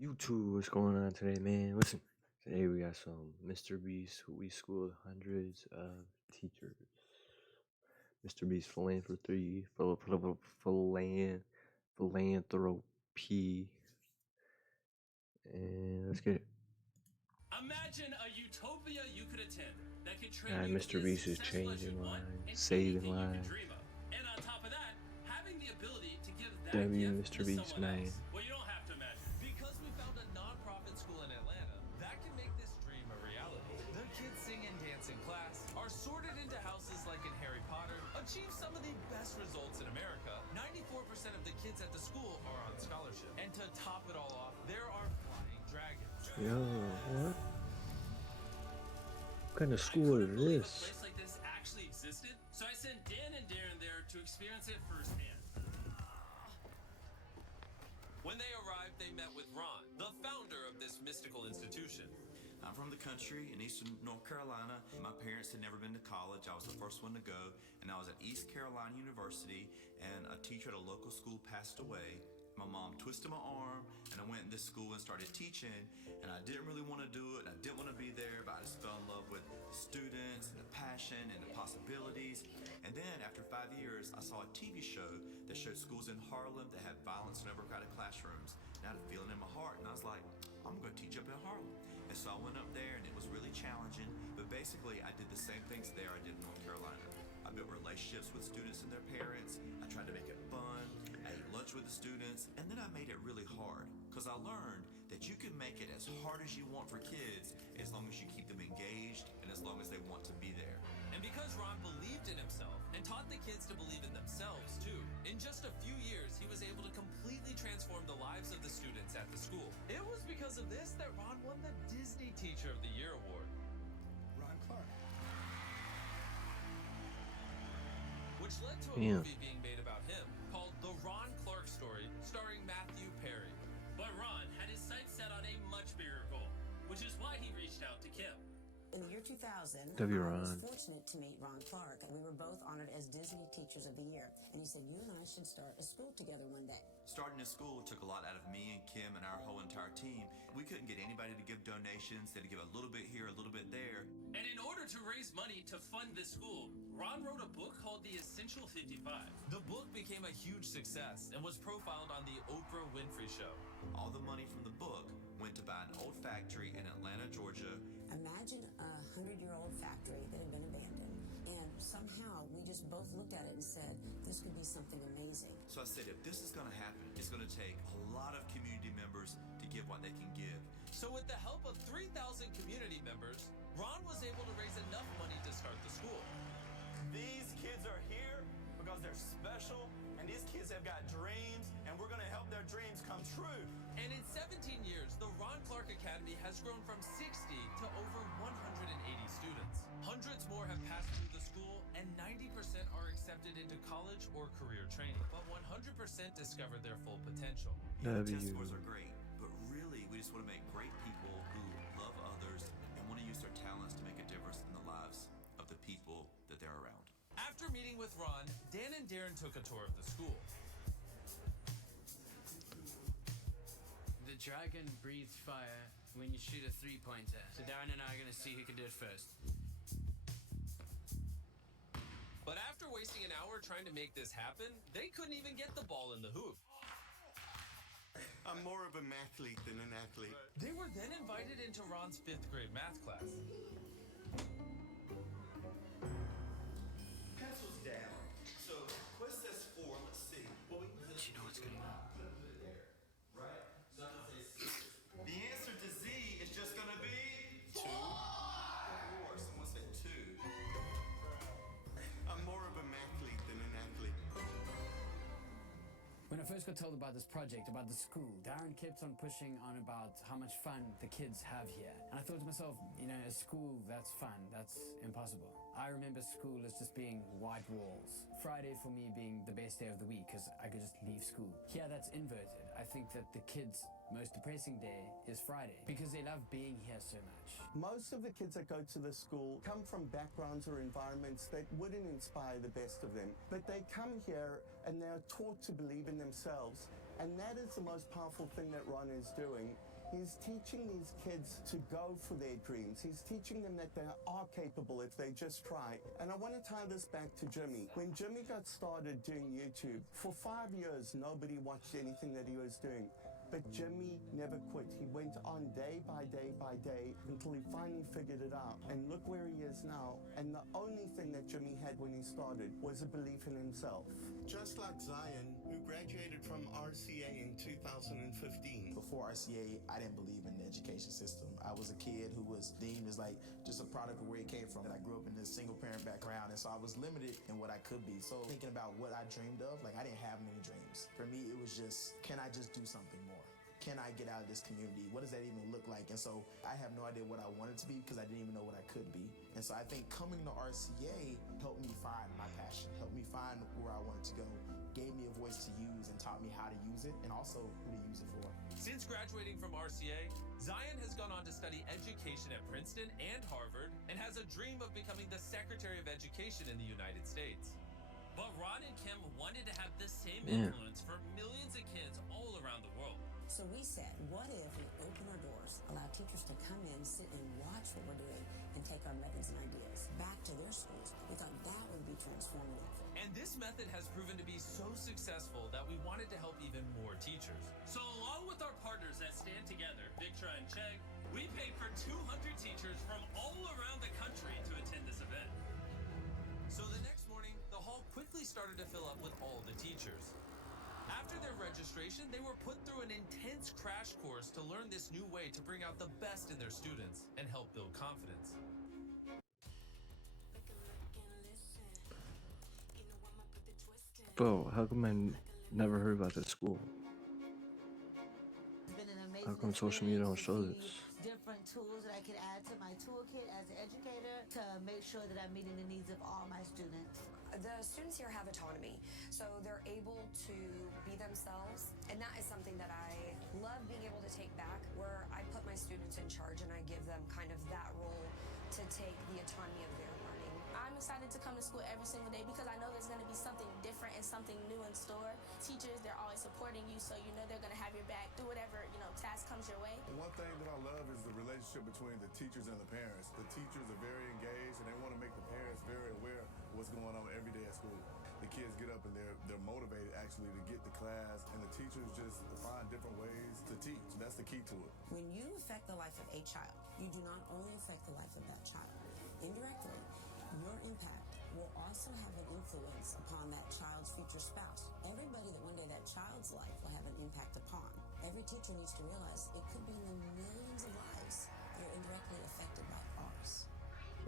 YouTube, what's going on today, man? Listen, today we got some MrBeast, who we schooled hundreds of teachers. MrBeast philanthropy, philanthropy, and let's get it. Imagine a utopia you could attend that could train you MrBeast is changing lives, saving lives. And on top of that, having the ability to give that W gift to MrBeast, someone man. else. Well, you don't have to imagine. Because we found a non-profit school in Atlanta that can make this dream a reality. The kids sing and dance in class, are sorted into houses like in Harry Potter, achieve some of the best results in America. 94% of the kids at the school are on scholarship. And to top it all off, there are flying dragons. Yo, what? What kind of school is this? A place like this actually existed, so I sent Dan and Darren there to experience it firsthand. When they arrived, they met with Ron, the founder of this mystical institution. I'm from the country in eastern North Carolina. My parents had never been to college. I was the first one to go, and I was at East Carolina University, and a teacher at a local school passed away. My mom twisted my arm, and I went in this school and started teaching, and I didn't really want to do it, and I didn't want to be there, but I just fell in love with the students and the passion and the possibilities. And then after 5 years, I saw a TV show that showed schools in Harlem that had violence in overcrowded classrooms. And I had a feeling in my heart, and I was like, I'm going to teach up in Harlem. And so I went up there, and it was really challenging, but basically I did the same things there I did in North Carolina. I built relationships with students and their parents. I tried to make it fun. I ate lunch with the students, and then I made it really hard because I learned that you can make it as hard as you want for kids as long as you keep them engaged and as long as they want to be there. And because Ron believed in himself and taught the kids to believe in themselves too, in just a few years he was able to completely transform the lives of the students at the school. It was because of this that Ron won the Disney Teacher of the Year award. Ron Clark. Which led to a movie being made about him called The Ron Clark Story, starring Matthew Perry. But Ron had his sights set on a much bigger goal, which is why he reached out to Kim. In the year 2000, W. I Ron. was fortunate to meet Ron Clark, and we were both honored as Disney Teachers of the Year. And he said, you and I should start a school together one day. Starting a school took a lot out of me and Kim and our whole entire team. We couldn't get anybody to give donations. They had to give a little bit here, a little bit there. And in order to raise money to fund this school, Ron wrote a book called The Essential 55. The book became a huge success and was profiled on the Oprah Winfrey Show. All the money from the book went to buy an old factory in Atlanta, Georgia. Imagine a 100-year-old factory that had been abandoned, and somehow we just both looked at it and said, this could be something amazing. So I said, if this is going to happen, it's going to take a lot of community members to give what they can give. So with the help of 3,000 community members, Ron was able to raise enough money to start the school. These kids are here because they're special, and these kids have got dreams, and we're going to help their dreams come true. And in 17 years, the Ron Clark Academy has grown from 60 to over 180 students. Hundreds more have passed through the school, and 90% are accepted into college or career training. But 100% discover their full potential. The test scores are great, but really we just want to make great people who love others and want to use their talents to make a difference in the lives of the people that they're around. After meeting with Ron, Dan and Darren took a tour of the school. The dragon breathes fire when you shoot a three-pointer. So Darren and I are going to see who can do it first. But after wasting an hour trying to make this happen, they couldn't even get the ball in the hoop. I'm more of a mathlete than an athlete. They were then invited into Ron's 5th grade math class. Pencils down. So what's this for? Let's see. Well, Do you know what's going on? right? So I can say the answer to Z is just going to be 2. Or someone said 2. I'm more of a mathlete than an athlete. When I first got told about this project, about the school, Darren kept on pushing on about how much fun the kids have here. And I thought to myself, you know, a school that's fun, that's impossible. I remember school as just being white walls. Friday for me being the best day of the week because I could just leave school. Here that's inverted. I think that the kids' most depressing day is Friday because they love being here so much. Most of the kids that go to the school come from backgrounds or environments that wouldn't inspire the best of them. But they come here and they're taught to believe in themselves. And that is the most powerful thing that Ron is doing. He's teaching these kids to go for their dreams. He's teaching them that they are capable if they just try. And I want to tie this back to Jimmy. When Jimmy got started doing YouTube, for 5 years, nobody watched anything that he was doing. But Jimmy never quit. He went on day by day by day until he finally figured it out. And look where he is now. And the only thing that Jimmy had when he started was a belief in himself. Just like Zion, who graduated from RCA in 2015. Before RCA, I didn't believe in the education system. I was a kid who was deemed as like just a product of where he came from. And I grew up in this single parent background, and so I was limited in what I could be. So thinking about what I dreamed of, like I didn't have many dreams. For me, it was just, can I just do something more? Can I get out of this community? What does that even look like? And so I have no idea what I wanted to be because I didn't even know what I could be. And so I think coming to RCA helped me find my passion, helped me find where I wanted to go, gave me a voice to use and taught me how to use it and also who to use it for. Since graduating from RCA, Zion has gone on to study education at Princeton and Harvard and has a dream of becoming the Secretary of Education in the United States. But Ron and Kim wanted to have the same influence for millions of kids all around the world. So we said, what if we open our doors, allow teachers to come in, sit and watch what we're doing, and take our methods and ideas back to their schools? We thought that would be transformative. And this method has proven to be so successful that we wanted to help even more teachers. So along with our partners that stand together, Victra and Chegg, we paid for 200 teachers from all around the country to attend this event. So the next morning, the hall quickly started to fill up with all the teachers. After their registration, they were put through an intense crash course to learn this new way to bring out the best in their students and help build confidence. Bro, how come I never heard about this school? It's been an amazing How come social media don't show experience to this? see different tools that I could add to my toolkit as an educator to make sure that I'm meeting the needs of all my students. The students here have autonomy, so they're able to be themselves, and that is something that I love being able to take back, where I put my students in charge and I give them kind of that role to take the autonomy of their learning. I'm excited to come to school every single day because I know there's going to be something different and something new in store. Teachers, they're always supporting you, so you know they're going to have your back through whatever, task comes your way. One thing that I love is the relationship between the teachers and the parents. The teachers are very engaged and they want to make the parents very aware of what's going on every day at school. The kids get up and they're motivated actually to get to class, and the teachers just find different ways to teach. That's the key to it. When you affect the life of a child, you do not only affect the life of that child. Indirectly, your impact will also have an influence upon that child's future spouse. Everybody that one day that child's life will have an impact upon. Every teacher needs to realize it could be in the millions of lives that are indirectly affected by ours.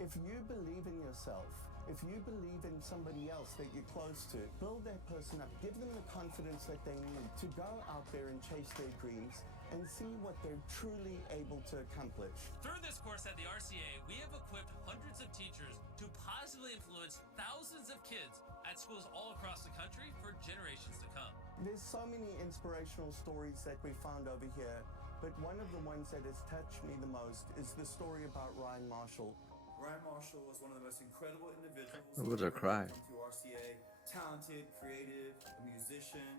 If you believe in yourself, if you believe in somebody else that you're close to, build that person up. Give them the confidence that they need to go out there and chase their dreams and see what they're truly able to accomplish. Through this course at the RCA, we have equipped hundreds of teachers to positively influence thousands of kids at schools all across the country for generations to come. There's so many inspirational stories that we found over here, but one of the ones that has touched me the most is the story about Ryan Marshall. Ryan Marshall was one of the most incredible individuals. I'm about to cry. Come to RCA, talented, creative, a musician.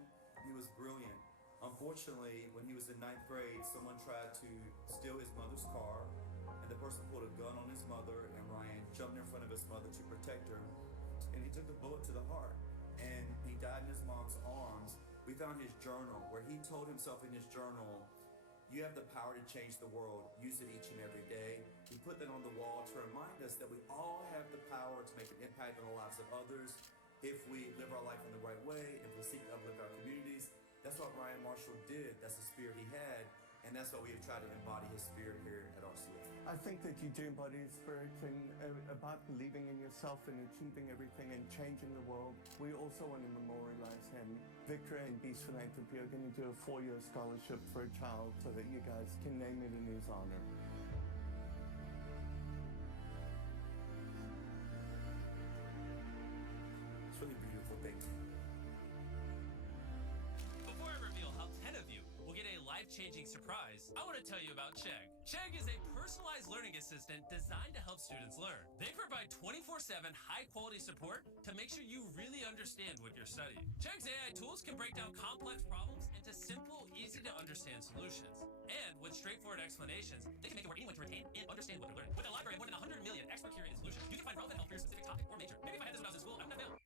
He was brilliant. Unfortunately, when he was in 9th grade, someone tried to steal his mother's car, and the person pulled a gun on his mother, and Ryan jumped in front of his mother to protect her, and he took the bullet to the heart, and he died in his mom's arms. We found his journal, where he told himself in his journal, "You have the power to change the world. Use it each and every day." We put that on the wall to remind us that we all have the power to make an impact on the lives of others if we live our life in the right way, if we seek to uplift our communities. That's what Ryan Marshall did. That's the spirit he had, and that's what we have tried to embody his spirit here at RCA. I think that you do embody his spirit and about believing in yourself and achieving everything and changing the world. We also want to memorialize him. Victor and Beast Philanthropy are going to do a 4-year scholarship for a child so that you guys can name it in his honor. It's really beautiful thing. Before I reveal how 10 of you will get a life-changing surprise, I want to tell you about Chegg. Chegg is a personalized learning assistant designed to help students learn. They provide 24/7 high-quality support to make sure you really understand what you're studying. Chegg's AI tools can break down complex problems into simple, easy-to-understand solutions. And with straightforward explanations, they can make it where anyone can retain and understand what they're learning. With a library of more than 100 million expert-curated solutions, you can find relevant help for your specific topic or major. Maybe if I had this when I was in school, I wouldn't have failed.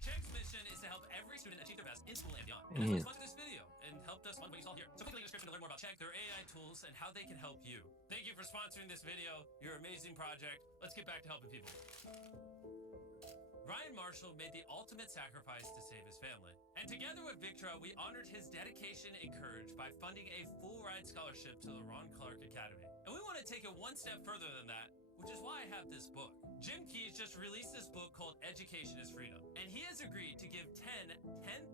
Chegg's mission is to help every student achieve their best in school and beyond. And that's why sponsored this video and helped us fund what you saw here. So click the link in the description to learn more about Chegg, their AI tools, and how they can help you. Thank you for sponsoring this video. Your amazing project. Let's get back to helping people. Ryan Marshall made the ultimate sacrifice to save his family. And together with Victra, we honored his dedication and courage by funding a full-ride scholarship to the Ron Clark Academy. And we want to take it one step further than that, which is why I have this book. Jim Keyes just released this book called Education is Freedom. And he has agreed to give 10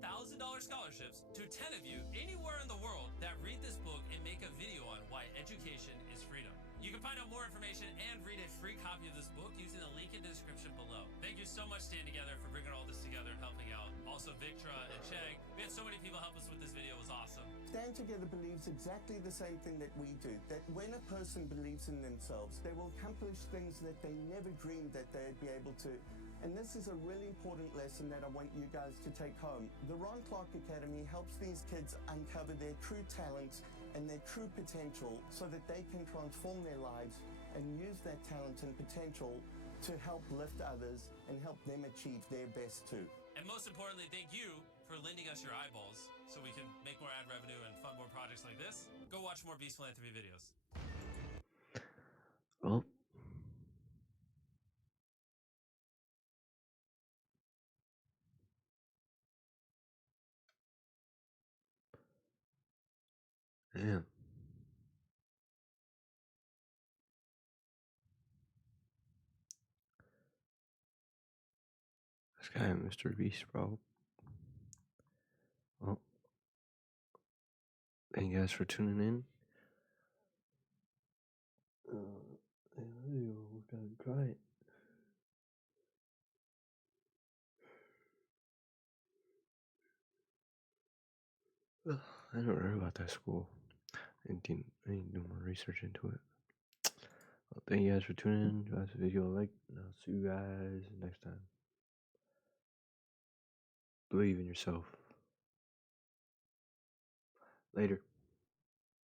$10,000 scholarships to 10 of you anywhere in the world that read this book and make a video on why education is freedom. You can find out more information and read a free copy of this book using the link in the description below. Thank you so much, Stand Together, for bringing all this together and helping out. Also, Victra and Chegg. We had so many people help us with this video. It was awesome. Stand Together believes exactly the same thing that we do, that when a person believes in themselves, they will accomplish things that they never dreamed that they'd be able to. And this is a really important lesson that I want you guys to take home. The Ron Clark Academy helps these kids uncover their true talent and their true potential so that they can transform their lives and use that talent and potential to help lift others and help them achieve their best too. And most importantly, thank you for lending us your eyeballs so we can make more ad revenue and fund more projects like this. Go watch more Beast Philanthropy videos. Well, damn. This guy, MrBeast, bro. Well, thank you guys for tuning in. We're gonna try it. I never heard about that school. I need to do more research into it. Well, thank you guys for tuning in. Give us a video like, and I'll see you guys next time. Believe in yourself. Later.